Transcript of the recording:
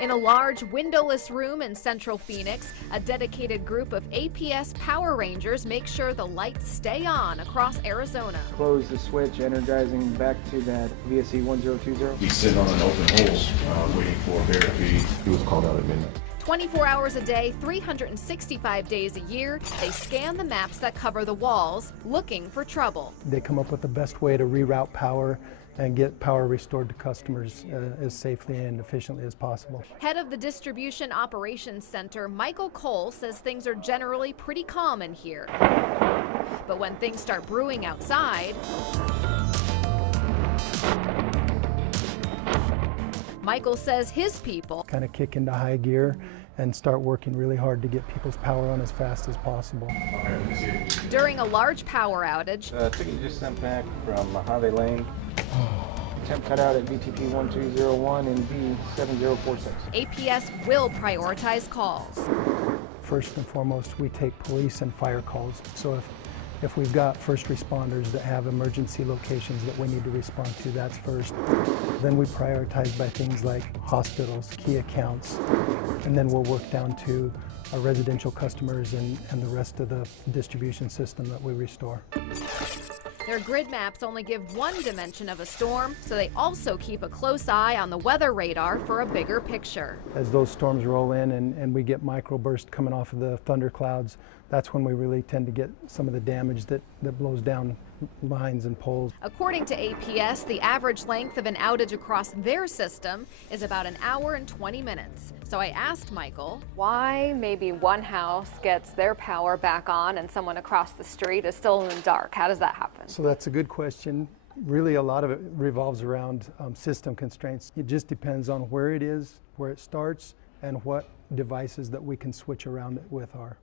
In a large, windowless room in central Phoenix, a dedicated group of APS Power Rangers make sure the lights stay on across Arizona. Close the switch, energizing back to that VSE 1020. He's sitting on an open hole, waiting for a bear to feed. He was called out at midnight. 24 hours a day, 365 days a year, they scan the maps that cover the walls, looking for trouble. They come up with the best way to reroute power and get power restored to customers as safely and efficiently as possible. Head of the Distribution Operations Center, Michael Cole, says things are generally pretty calm in here. But when things start brewing outside, Michael says his people kind of kick into high gear and start working really hard to get people's power on as fast as possible. During a large power outage, Ticket you just sent back from Mojave Lane. Temp cutout at VTP 1201 and V7046. APS will prioritize calls. First and foremost, we take police and fire calls. So if we've got first responders that have emergency locations that we need to respond to, that's first. Then we prioritize by things like hospitals, key accounts, and then we'll work down to our residential customers and the rest of the distribution system that we restore. Their grid maps only give one dimension of a storm, so they also keep a close eye on the weather radar for a bigger picture. As those storms roll in and we get microbursts coming off of the thunder clouds, that's when we really tend to get some of the damage that blows down lines and poles. According to APS, the average length of an outage across their system is about an hour and 20 minutes. So I asked Michael, why maybe one house gets their power back on and someone across the street is still in the dark? How does that happen? So that's a good question. Really, a lot of it revolves around system constraints. It just depends on where it is, where it starts, and what devices that we can switch around it with are.